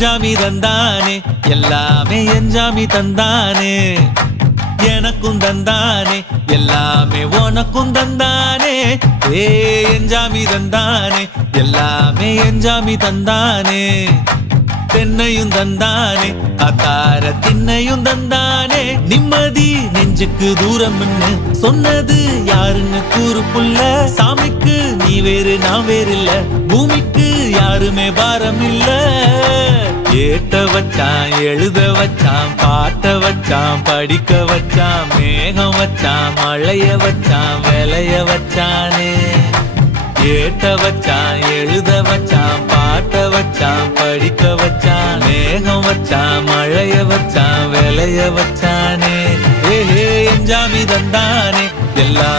எஞ்சாமி தந்தானே எல்லாமே எஞ்சாமி தந்தானே எனக்கும் தந்தானே எல்லாமே உனக்கும் தந்தானே ஏ எஞ்சாமி தந்தானே எல்லாமே எஞ்சாமி தந்தானே தென்னையும் தந்தானே அத்தார திண்ணையும் தந்தானே நிம்மதி நெஞ்சுக்கு தூரம் சொன்னது யாருன்னு கூறு புள்ள சாமிக்கு நீ வேறு நான் வேறு இல்ல பூமிக்கு யாருமே பாரம் இல்ல ஏத்த வச்சான் எழுத வச்சான் பாட்ட வச்சான் படிக்க வச்சான் மேகம் வச்சான் மழைய வச்சான் விளைய வச்சானே ஏத்த வச்சான் எழுத வச்சான் பாட்ட வச்சான் படிக்க வச்சான் மேகம் வச்சான் மழைய வச்சான் விளைய வச்சானே ஏ எஞ்சாமி தந்தானே எல்லா